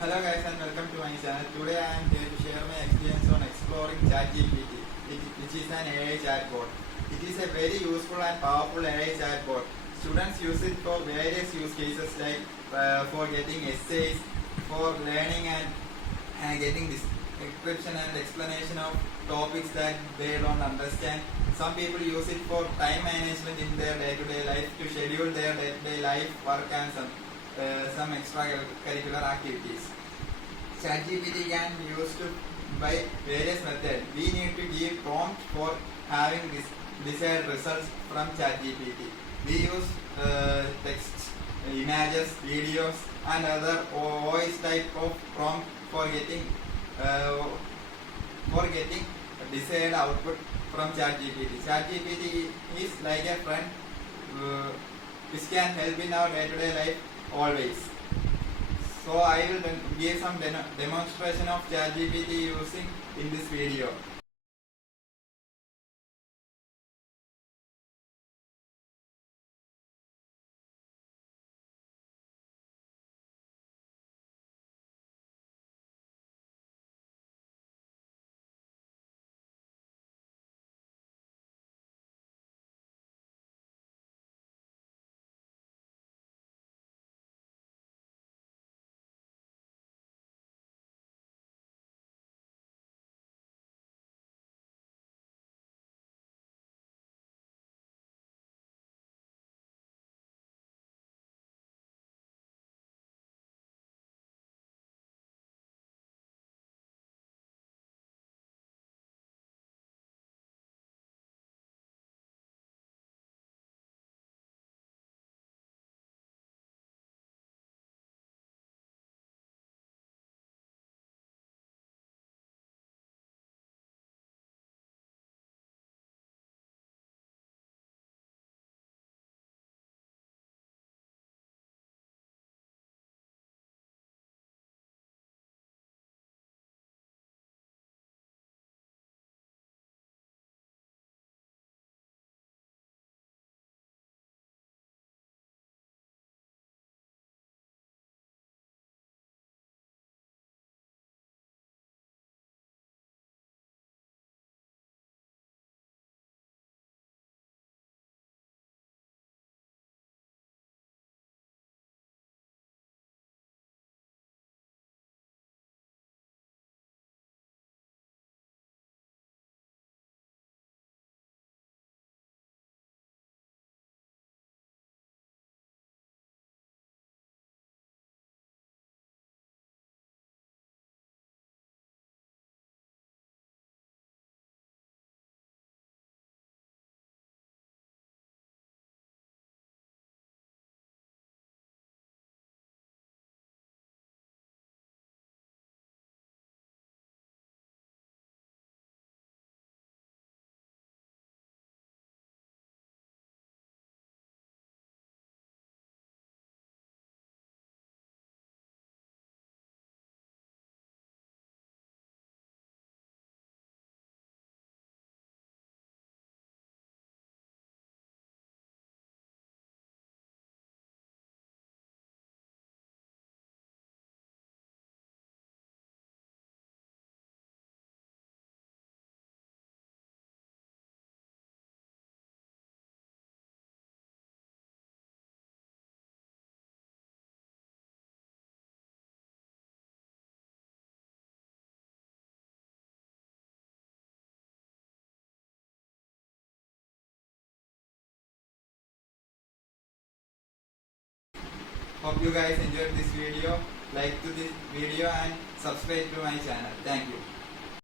Hello guys and welcome to my channel. Today I am here to share my experience on exploring ChatGPT, which is an AI chatbot. It is a very useful and powerful AI chatbot. Students use it for various use cases like for getting essays, for learning and getting description and explanation of topics that they don't understand. Some people use it for time management in their day-to-day life to schedule their day-to-day life, work and some extracurricular activities. ChatGPT can be used by various methods. We need to give prompt for having desired results from ChatGPT. We use text, images, videos, and other voice type of prompt for getting desired output from ChatGPT. ChatGPT is like a friend which can help in our day-to-day life always. So I will give some demonstration of ChatGPT using in this video. Hope you guys enjoyed this video. Like to this video and subscribe to my channel. Thank you.